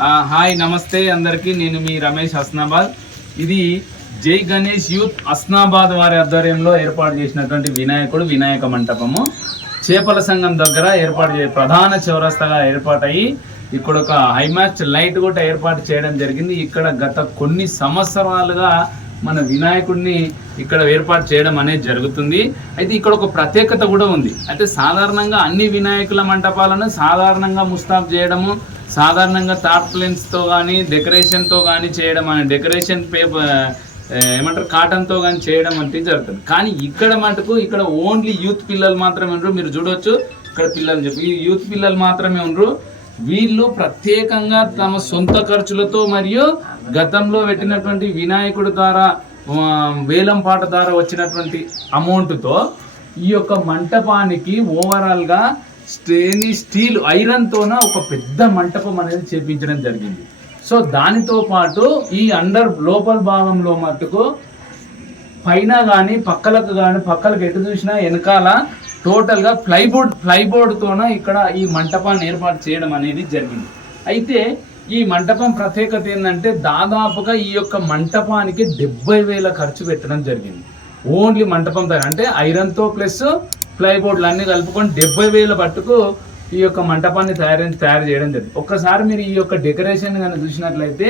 Hi నమస్తే అందరికీ. నేను మీ రమేష్ హస్నాబాద్. ఇది జై గణేష్ యూత్ హస్నాబాద్ వారి ఆధ్వర్యంలో ఏర్పాటు చేసినటువంటి వినాయక మంటపము చేపల సంఘం దగ్గర ప్రధాన చౌరస్తాగా ఏర్పాటయ్యి ఇక్కడ ఒక హైమాస్ట్ లైట్ కూడా ఏర్పాటు చేయడం జరిగింది. ఇక్కడ గత కొన్ని సంవత్సరాలుగా మన వినాయకుడిని ఇక్కడ ఏర్పాటు చేయడం అనేది జరుగుతుంది. అయితే ఇక్కడ ఒక ప్రత్యేకత కూడా ఉంది. అయితే సాధారణంగా అన్ని వినాయకుల మంటపాలను సాధారణంగా ముస్తాబ్ చేయడము, సాధారణంగా టార్ప్లిన్స్తో కానీ డెకరేషన్తో కానీ చేయడం అని డెకరేషన్ పేపర్ ఏమంటారు కాటన్తో కానీ చేయడం అంటే జరుగుతుంది. కానీ ఇక్కడ మటుకు ఇక్కడ ఓన్లీ యూత్ పిల్లలు మాత్రమే ఉండరు. మీరు చూడవచ్చు ఇక్కడ పిల్లలు చెప్పి ఈ యూత్ పిల్లలు మాత్రమే ఉండరు. వీళ్ళు ప్రత్యేకంగా తమ సొంత ఖర్చులతో మరియు గతంలో పెట్టినటువంటి వినాయకుడి ద్వారా వేలం పాట ద్వారా వచ్చినటువంటి అమౌంట్తో ఈ యొక్క మంటపానికి ఓవరాల్గా స్టీల్ ఐరన్తోన ఒక పెద్ద మంటపం అనేది చేపించడం జరిగింది. సో దానితో పాటు ఈ లోపల భాగంలో మట్టుకు పైన కానీ పక్కలకు ఎటు చూసినా వెనకాల టోటల్గా ఫ్లైబోర్డ్తోన ఇక్కడ ఈ మంటపాన్ని ఏర్పాటు చేయడం అనేది జరిగింది. అయితే ఈ మంటపం ప్రత్యేకత ఏంటంటే దాదాపుగా ఈ యొక్క మంటపానికి 70,000 ఖర్చు పెట్టడం జరిగింది. ఓన్లీ మంటపం అంటే ఐరన్తో ప్లస్ ఫ్లైబోర్డ్లు అన్నీ కలుపుకొని 70,000 పట్టుకు ఈ యొక్క మంటపాన్ని తయారు చేయడం జరిగింది. ఒక్కసారి మీరు ఈ యొక్క డెకరేషన్ కానీ చూసినట్లయితే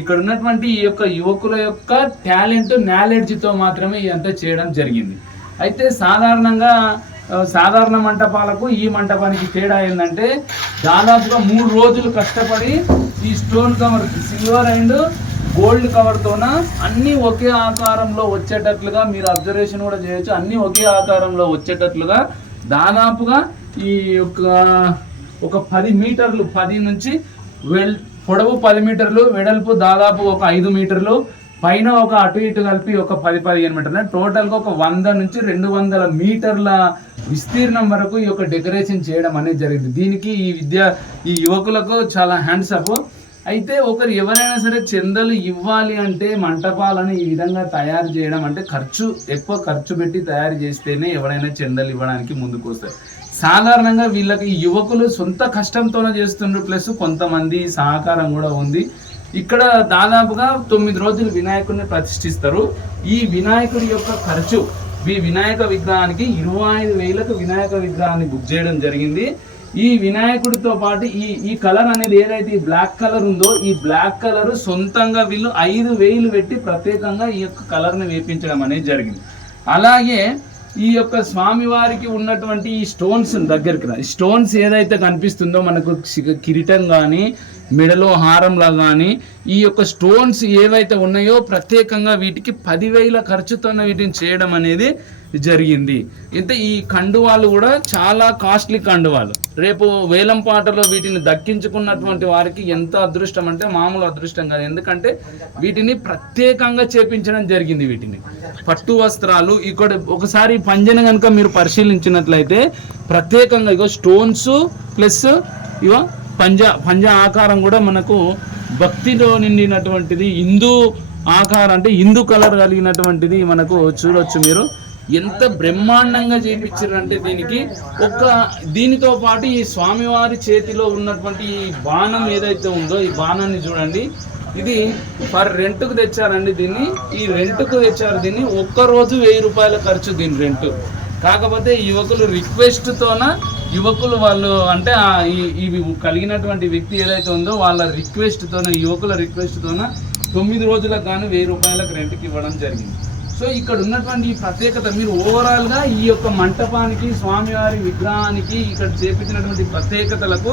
ఇక్కడ ఉన్నటువంటి ఈ యొక్క యువకుల యొక్క టాలెంట్ నాలెడ్జ్తో మాత్రమే ఇదంతా చేయడం జరిగింది. అయితే సాధారణ మంటపాలకు ఈ మంటపానికి తేడా ఏంటంటే దాదాపుగా 3 రోజులు కష్టపడి ఈ stone cover silver and gold కవర్తోన అన్నీ ఒకే ఆకారంలో వచ్చేటట్లుగా మీరు అబ్జర్వేషన్ కూడా చేయొచ్చు. అన్నీ ఒకే ఆకారంలో వచ్చేటట్లుగా దాదాపుగా ఈ ఒక 10 మీటర్లు 10 నుంచి పొడవు 10 మీటర్లు వెడల్పు దాదాపు ఒక 5 మీటర్లు పైన ఒక అటు ఇటు కలిపి ఒక 10-15 మీటర్లు టోటల్గా ఒక 100 నుంచి 200 మీటర్ల విస్తీర్ణం వరకు ఈ యొక్క డెకరేషన్ చేయడం అనేది జరిగింది. దీనికి ఈ యువకులకు చాలా హ్యాండ్స్ అప్. అయితే ఎవరైనా సరే చందాలు ఇవ్వాలి అంటే మంటపాలను ఈ విధంగా తయారు చేయడం అంటే ఎక్కువ ఖర్చు పెట్టి తయారు చేస్తేనే ఎవరైనా చందాలు ఇవ్వడానికి ముందుకు వస్తారు. సాధారణంగా వీళ్ళకి యువకులు సొంత కష్టంతోనే చేస్తుండ్రు, ప్లస్ కొంతమంది సహకారం కూడా ఉంది. ఇక్కడ దాదాపుగా 9 రోజులు వినాయకుడిని ప్రతిష్ఠిస్తారు. ఈ వినాయకుడి యొక్క ఖర్చు ఈ వినాయక విగ్రహానికి 25,000కు వినాయక విగ్రహాన్ని బుక్ చేయడం జరిగింది. ఈ వినాయకుడితో పాటు ఈ కలర్ అనేది ఏదైతే ఈ బ్లాక్ కలర్ ఉందో ఈ బ్లాక్ కలర్ సొంతంగా వీళ్ళు 5,000 పెట్టి ప్రత్యేకంగా ఈ యొక్క కలర్ని వేపించడం అనేది జరిగింది. అలాగే ఈ యొక్క స్వామివారికి ఉన్నటువంటి ఈ స్టోన్స్ దగ్గరికి ఈ స్టోన్స్ ఏదైతే కనిపిస్తుందో మనకు కిరీటం కానీ మెడలో హారంలా కానీ ఈ యొక్క స్టోన్స్ ఏవైతే ఉన్నాయో ప్రత్యేకంగా వీటికి 10,000 ఖర్చుతో వీటిని చేయడం అనేది జరిగింది. అయితే ఈ కండువాలు కూడా చాలా కాస్ట్లీ కండువాలు. రేపు వేలం పాటలో వీటిని దక్కించుకున్నటువంటి వారికి ఎంత అదృష్టం అంటే మామూలు అదృష్టం కాదు. ఎందుకంటే వీటిని ప్రత్యేకంగా చేపించడం జరిగింది. వీటిని పట్టు వస్త్రాలు ఇక్కడ ఒకసారి పంజన కనుక మీరు పరిశీలించినట్లయితే ప్రత్యేకంగా ఇగో స్టోన్స్ ప్లస్ ఇగో పంజా ఆకారం కూడా మనకు భక్తిలో నిండినటువంటిది హిందూ ఆకారం అంటే హిందూ కలర్ కలిగినటువంటిది మనకు చూడొచ్చు. మీరు ఎంత బ్రహ్మాండంగా చేయించారంటే దీనితో పాటు ఈ స్వామివారి చేతిలో ఉన్నటువంటి ఈ బాణం ఏదైతే ఉందో ఈ బాణాన్ని చూడండి. ఇది రెంట్కు తెచ్చారండి. ఈ రెంట్కు తెచ్చారు. దీన్ని ఒక్కరోజు 1,000 రూపాయల ఖర్చు దీని రెంట్. కాకపోతే యువకులు వాళ్ళు అంటే ఇవి కలిగినటువంటి వ్యక్తి ఏదైతే ఉందో వాళ్ళ యువకుల రిక్వెస్ట్తోన 9 రోజులకు గాను 1,000 రూపాయలకు రెంట్కి ఇవ్వడం జరిగింది. సో ఇక్కడ ఉన్నటువంటి ఈ ప్రత్యేకత మీరు ఓవరాల్గా ఈ యొక్క మంటపానికి స్వామివారి విగ్రహానికి ఇక్కడ చేపించినటువంటి ప్రత్యేకతలకు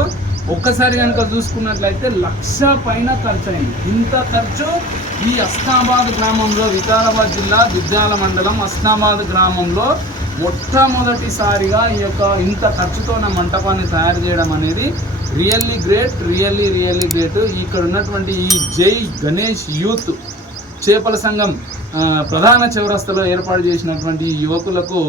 ఒక్కసారి కనుక చూసుకున్నట్లయితే 1,00,000 పైన ఖర్చు అయింది. ఇంత ఖర్చు ఈ హస్నాబాద్ గ్రామంలో వికారాబాద్ జిల్లా దుద్యాల మండలం హస్నాబాద్ గ్రామంలో మొట్టమొదటిసారిగా ఈ యొక్క ఇంత ఖర్చుతో ఉన్న మంటపాన్ని తయారు చేయడం అనేది రియల్లీ గ్రేట్. ఇక్కడ ఉన్నటువంటి ఈ జై గణేష్ యూత్ చేపల సంఘం ప్రధాన చౌరస్తాలో ఏర్పాటు చేసినటువంటి యువకులకు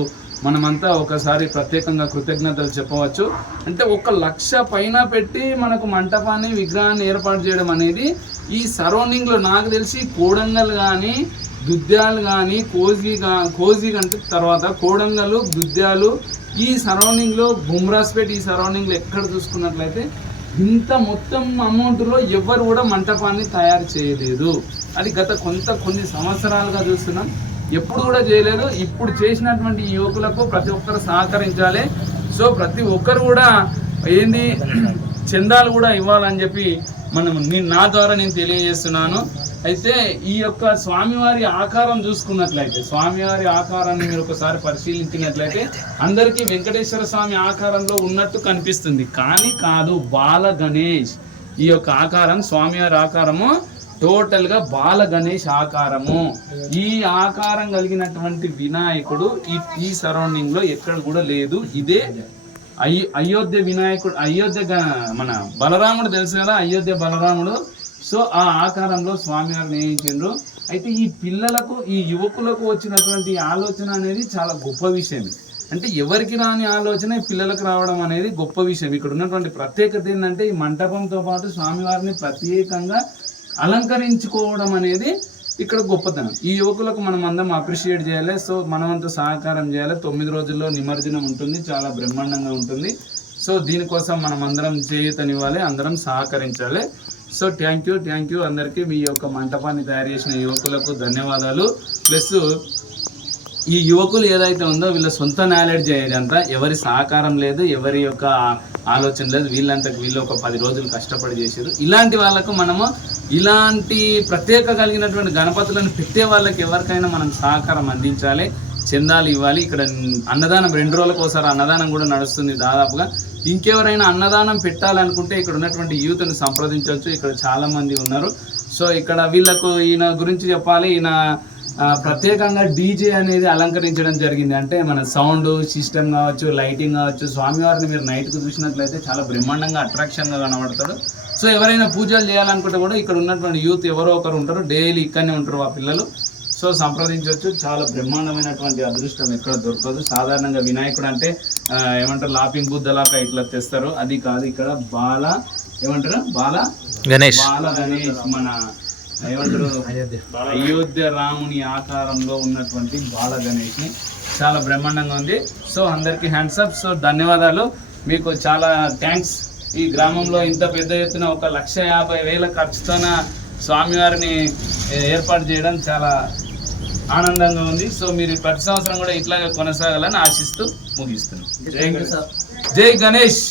మనమంతా ఒకసారి ప్రత్యేకంగా కృతజ్ఞతలు చెప్పవచ్చు. అంటే 1,00,000 పైన పెట్టి మనకు మంటపాన్ని విగ్రహాన్ని ఏర్పాటు చేయడం అనేది ఈ సరౌండింగ్లో నాకు తెలిసి కోడంగల్ కానీ దుద్యాలు కానీ కోజీ అంటే తర్వాత కోడంగల్ దుద్యాలు ఈ సరౌండింగ్లో బుమ్రాస్పేట్ ఈ సరౌండింగ్లో ఎక్కడ చూసుకున్నట్లయితే ఇంత మొత్తం అమౌంట్లో ఎవరు కూడా మంటపాన్ని తయారు చేయలేదు. అది గత కొన్ని సంవత్సరాలుగా చూస్తున్నాం, ఎప్పుడు కూడా చేయలేదు. ఇప్పుడు చేసినటువంటి యువకులకు ప్రతి ఒక్కరు సహకరించాలి. సో ప్రతి ఒక్కరు కూడా ఏంది చందాలు కూడా ఇవ్వాలని చెప్పి నా ద్వారా నేను తెలియజేస్తున్నాను. అయితే ఈ యొక్క స్వామివారి ఆకారం చూసుకున్నట్లయితే, స్వామివారి ఆకారాన్ని మీరు ఒకసారి పరిశీలించినట్లయితే అందరికీ వెంకటేశ్వర స్వామి ఆకారంలో ఉన్నట్టు కనిపిస్తుంది, కానీ కాదు, బాల గణేష్. ఈ యొక్క ఆకారం స్వామివారి ఆకారము టోటల్ గా బాల గణేష్ ఆకారము. ఈ ఆకారం కలిగినటువంటి వినాయకుడు ఈ సరౌండింగ్ లో ఎక్కడ కూడా లేదు. ఇదే అయోధ్య వినాయకుడు, మన బలరాముడు తెలుసు కదా, అయోధ్య బలరాముడు. సో ఆ ఆకారంలో స్వామివారిని నియమించారు. అయితే ఈ పిల్లలకు, ఈ యువకులకు వచ్చినటువంటి ఆలోచన అనేది చాలా గొప్ప విషయం. అంటే ఎవరికి రాని ఆలోచన పిల్లలకు రావడం అనేది గొప్ప విషయం. ఇక్కడ ఉన్నటువంటి ప్రత్యేకత ఏంటంటే ఈ మంటపంతో పాటు స్వామివారిని ప్రత్యేకంగా అలంకరించుకోవడం అనేది ఇక్కడ గొప్పతనం. ఈ యువకులకు మనం అందరం అప్రిషియేట్ చేయాలి. సో మనమంతా సహకారం చేయాలి. 9 రోజుల్లో నిమజ్జనం ఉంటుంది, చాలా బ్రహ్మాండంగా ఉంటుంది. సో దీనికోసం మనం అందరం చేయూతనివ్వాలి, అందరం సహకరించాలి. సో థ్యాంక్ యూ అందరికీ. మీ యొక్క మంటపాన్ని తయారు చేసిన యువకులకు ధన్యవాదాలు. ప్లస్ ఈ యువకులు ఏదైతే ఉందో వీళ్ళ సొంత నాలెడ్జ్ ఇదంతా, ఎవరి సహకారం లేదు, ఎవరి యొక్క ఆలోచన లేదు. వీళ్ళు ఒక 10 రోజులు కష్టపడి చేశారు. ఇలాంటి వాళ్ళకు మనము ఇలాంటి ప్రత్యేక కలిగినటువంటి గణపతులను పెట్టే వాళ్ళకి ఎవరికైనా మనం సహకారం అందించాలి, చందాలు ఇవ్వాలి. ఇక్కడ అన్నదానం 2 రోజులకు ఒకసారి అన్నదానం కూడా నడుస్తుంది దాదాపుగా. ఇంకెవరైనా అన్నదానం పెట్టాలనుకుంటే ఇక్కడ ఉన్నటువంటి యూత్ని సంప్రదించవచ్చు. ఇక్కడ చాలా మంది ఉన్నారు. సో ఇక్కడ వీళ్ళకు ఈయన గురించి చెప్పాలి. ఈయన ప్రత్యేకంగా డీజే అనేది అలంకరించడం జరిగింది. అంటే మన సౌండ్ సిస్టమ్ కావచ్చు, లైటింగ్ కావచ్చు. స్వామివారిని మీరు నైట్కు చూసినట్లయితే చాలా బ్రహ్మాండంగా అట్రాక్షన్గా కనబడతాడు. సో ఎవరైనా పూజలు చేయాలనుకుంటే కూడా ఇక్కడ ఉన్నటువంటి యూత్ ఎవరో ఒకరు ఉంటారు, డైలీ ఇక్కడనే ఉంటారు ఆ పిల్లలు. సో సంప్రదించవచ్చు. చాలా బ్రహ్మాండమైనటువంటి అదృష్టం ఎక్కడ దొరకదు. సాధారణంగా వినాయకుడు అంటే ఏమంటారు, లాపింగ్ బుద్ధలాగా ఇట్లా తెస్తారు, అది కాదు. ఇక్కడ బాల గణేష్ మన ఏమంటారు అయోధ్య రాముని ఆకారంలో ఉన్నటువంటి బాల గణేష్ని చాలా బ్రహ్మాండంగా ఉంది. సో అందరికీ హ్యాండ్స్ అప్. సో ధన్యవాదాలు, మీకు చాలా థ్యాంక్స్. ఈ గ్రామంలో ఇంత పెద్ద ఎత్తున 1,50,000 ఖర్చుతోన స్వామివారిని ఏర్పాటు చేయడం చాలా ఆనందంగా ఉంది. సో మీరు ప్రతి సంవత్సరం కూడా ఇట్లాగే కొనసాగాలని ఆశిస్తూ ముగిస్తున్నాను. జై గణేష్.